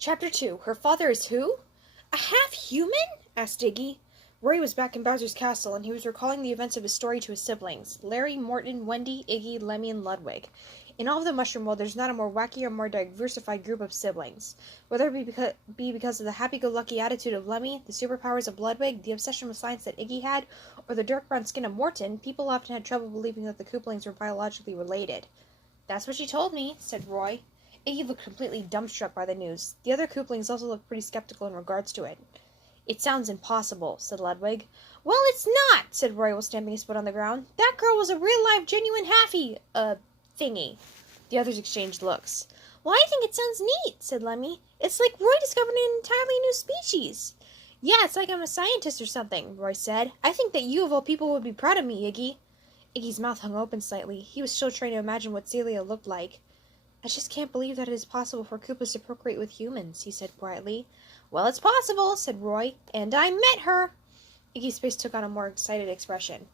Chapter 2. Her father is who? A half-human? Asked Iggy. Roy was back in Bowser's castle, and he was recalling the events of his story to his siblings. Larry, Morton, Wendy, Iggy, Lemmy, and Ludwig. In all of the Mushroom World, there's not a more wacky or more diversified group of siblings. Whether it be because of the happy-go-lucky attitude of Lemmy, the superpowers of Ludwig, the obsession with science that Iggy had, or the dark brown skin of Morton, people often had trouble believing that the Koopalings were biologically related. That's what she told me, said Roy. Iggy looked completely dumbstruck by the news. The other Koopalings also looked pretty skeptical in regards to it. It sounds impossible, said Ludwig. Well, it's not, said Roy while stamping his foot on the ground. That girl was a real-life, genuine thingy. The others exchanged looks. Well, I think it sounds neat, said Lemmy. It's like Roy discovered an entirely new species. Yeah, it's like I'm a scientist or something, Roy said. I think that you, of all people, would be proud of me, Iggy. Iggy's mouth hung open slightly. He was still trying to imagine what Celia looked like. I just can't believe that it is possible for Koopas to procreate with humans, he said quietly. Well, it's possible, said Roy. And I met her. Iggy's face took on a more excited expression.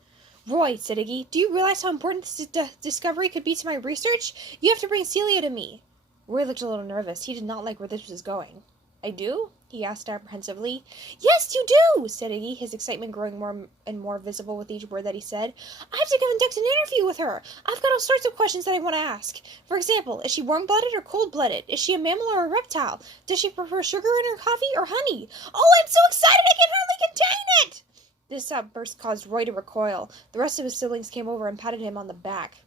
Roy, said Iggy, do you realize how important this discovery could be to my research? You have to bring Celia to me. Roy looked a little nervous. He did not like where this was going. I do? He asked apprehensively. Yes, you do, said Iggy, his excitement growing more and more visible with each word that he said. I have to conduct an interview with her. I've got all sorts of questions that I want to ask. For example, is she warm-blooded or cold-blooded? Is she a mammal or a reptile? Does she prefer sugar in her coffee or honey? Oh, I'm so excited I can hardly contain it! This outburst caused Roy to recoil. The rest of his siblings came over and patted him on the back.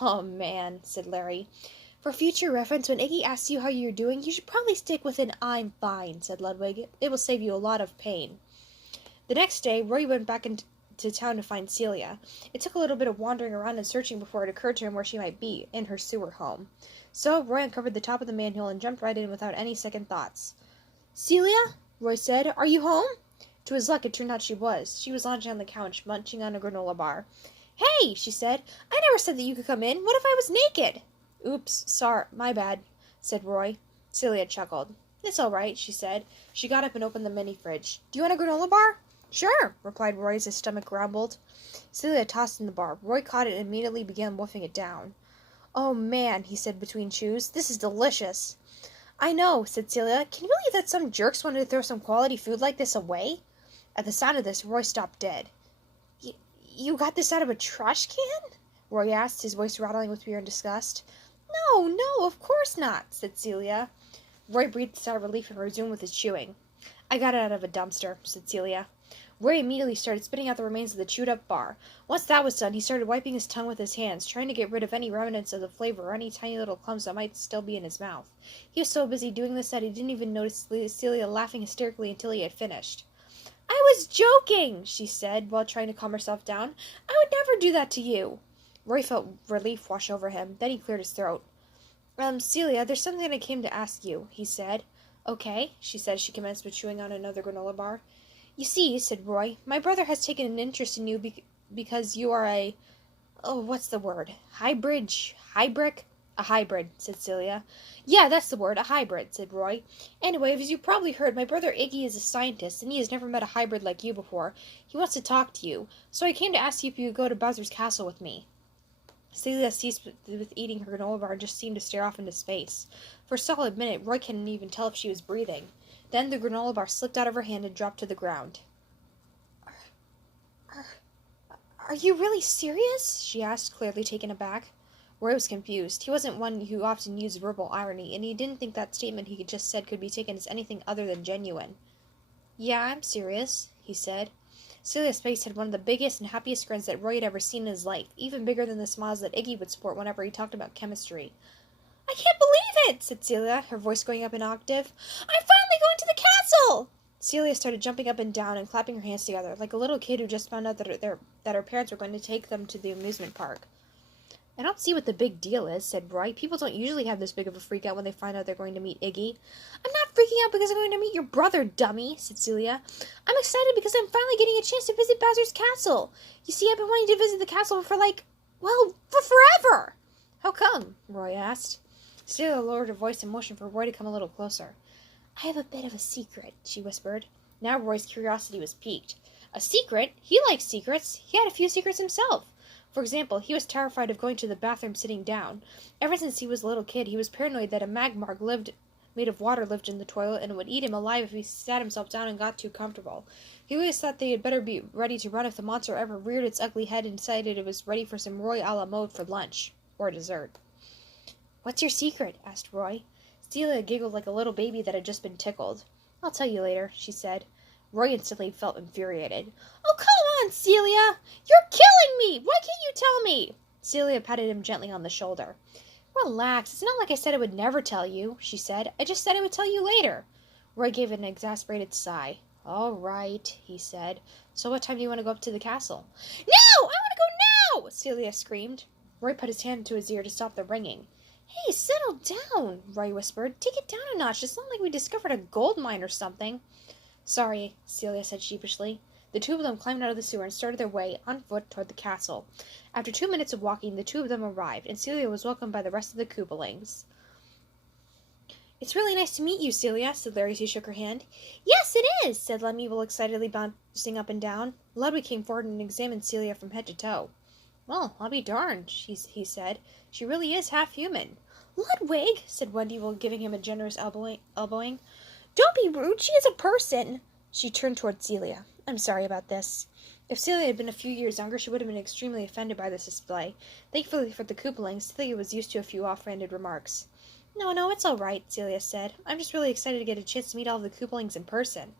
Oh, man, said Larry. For future reference, when Iggy asks you how you're doing, you should probably stick with an I'm fine, said Ludwig. It will save you a lot of pain. The next day, Roy went back into town to find Celia. It took a little bit of wandering around and searching before it occurred to him where she might be, in her sewer home. So Roy uncovered the top of the manhole and jumped right in without any second thoughts. Celia, Roy said, are you home? To his luck, it turned out she was. She was lounging on the couch, munching on a granola bar. Hey, she said, I never said that you could come in. What if I was naked? Oops, sorry, my bad, said Roy. Celia chuckled. It's all right, she said. She got up and opened the mini-fridge. Do you want a granola bar? Sure, replied Roy as his stomach grumbled. Celia tossed in the bar. Roy caught it and immediately began wolfing it down. Oh, man, he said between chews. This is delicious. I know, said Celia. Can you believe that some jerks wanted to throw some quality food like this away? At the sound of this, Roy stopped dead. You got this out of a trash can? Roy asked, his voice rattling with fear and disgust. No, of course not, said Celia. Roy breathed a sigh of relief and resumed with his chewing. I got it out of a dumpster, said Celia. Roy immediately started spitting out the remains of the chewed-up bar. Once that was done, he started wiping his tongue with his hands, trying to get rid of any remnants of the flavor or any tiny little clumps that might still be in his mouth. He was so busy doing this that he didn't even notice Celia laughing hysterically until he had finished. I was joking, she said, while trying to calm herself down. I would never do that to you. Roy felt relief wash over him. Then he cleared his throat. Celia, there's something I came to ask you, he said. Okay, she said as she commenced with chewing on another granola bar. You see, said Roy, my brother has taken an interest in you because you are a... Oh, what's the word? Hybrid? A hybrid, said Celia. Yeah, that's the word, a hybrid, said Roy. Anyway, as you probably heard, my brother Iggy is a scientist, and he has never met a hybrid like you before. He wants to talk to you, so I came to ask you if you would go to Bowser's castle with me. Celia ceased with eating her granola bar and just seemed to stare off into space. For a solid minute, Roy couldn't even tell if she was breathing. Then the granola bar slipped out of her hand and dropped to the ground. Are you really serious? She asked, clearly taken aback. Roy was confused. He wasn't one who often used verbal irony, and he didn't think that statement he had just said could be taken as anything other than genuine. Yeah, I'm serious, he said. Celia's face had one of the biggest and happiest grins that Roy had ever seen in his life, even bigger than the smiles that Iggy would sport whenever he talked about chemistry. I can't believe it, said Celia, her voice going up an octave. I'm finally going to the castle! Celia started jumping up and down and clapping her hands together, like a little kid who just found out that her parents were going to take them to the amusement park. I don't see what the big deal is, said Roy. People don't usually have this big of a freak out when they find out they're going to meet Iggy. I'm not freaking out because I'm going to meet your brother, dummy, said Celia. I'm excited because I'm finally getting a chance to visit Bowser's castle. You see, I've been wanting to visit the castle for for forever. How come? Roy asked. Celia lowered her voice and motioned for Roy to come a little closer. I have a bit of a secret, she whispered. Now Roy's curiosity was piqued. A secret? He liked secrets. He had a few secrets himself. For example, he was terrified of going to the bathroom sitting down. Ever since he was a little kid, he was paranoid that a magmar lived made of water lived in the toilet and would eat him alive if he sat himself down and got too comfortable. He always thought they had better be ready to run if the monster ever reared its ugly head and decided it was ready for some Roy a la mode for lunch. Or dessert. "What's your secret?" asked Roy. Celia giggled like a little baby that had just been tickled. "I'll tell you later," she said. Roy instantly felt infuriated. "Oh, come on, Celia! You're killing me! Why can't you tell me?" Celia patted him gently on the shoulder. "Relax, it's not like I said I would never tell you," she said. "I just said I would tell you later." Roy gave an exasperated sigh. "All right," he said. "So what time do you want to go up to the castle?" "No! I want to go now!" Celia screamed. Roy put his hand to his ear to stop the ringing. "Hey, settle down," Roy whispered. "Take it down a notch. It's not like we discovered a gold mine or something." "Sorry," Celia said sheepishly. The two of them climbed out of the sewer and started their way on foot toward the castle. After 2 minutes of walking, the two of them arrived, and Celia was welcomed by the rest of the Koopalings. "It's really nice to meet you, Celia," said Larry as he shook her hand. "Yes, it is," said Lemuel, excitedly bouncing up and down. Ludwig came forward and examined Celia from head to toe. "Well, I'll be darned," he said. "She really is half human." "Ludwig," said Wendy, while giving him a generous elbowing. "Don't be rude. She is a person." She turned toward Celia. "I'm sorry about this." If Celia had been a few years younger, she would have been extremely offended by this display. Thankfully for the Koopalings, Celia was used to a few offhanded remarks. No, it's all right," Celia said. "I'm just really excited to get a chance to meet all of the Koopalings in person."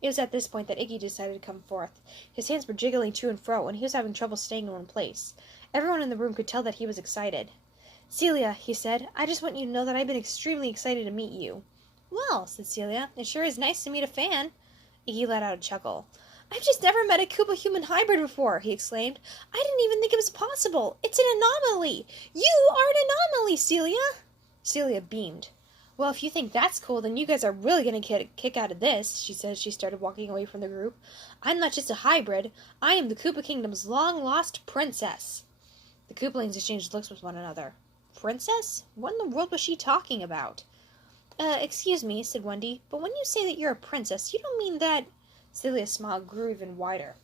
It was at this point that Iggy decided to come forth. His hands were jiggling to and fro, and he was having trouble staying in one place. Everyone in the room could tell that he was excited. "Celia," he said, "I just want you to know that I've been extremely excited to meet you." "Well," said Celia, "it sure is nice to meet a fan." Iggy let out a chuckle. "I've just never met a Koopa-human hybrid before," he exclaimed. "I didn't even think it was possible. It's an anomaly. You are an anomaly, Celia." Celia beamed. "Well, if you think that's cool, then you guys are really going to get a kick out of this," she said as she started walking away from the group. "I'm not just a hybrid. I am the Koopa Kingdom's long-lost princess." The Koopalings exchanged looks with one another. Princess? What in the world was she talking about? Excuse me," said Wendy, "but when you say that you're a princess, you don't mean that—" Celia's smile grew even wider.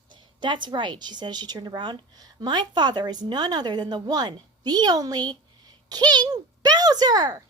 "That's right," she said as she turned around. "My father is none other than the one, the only, King Bowser!"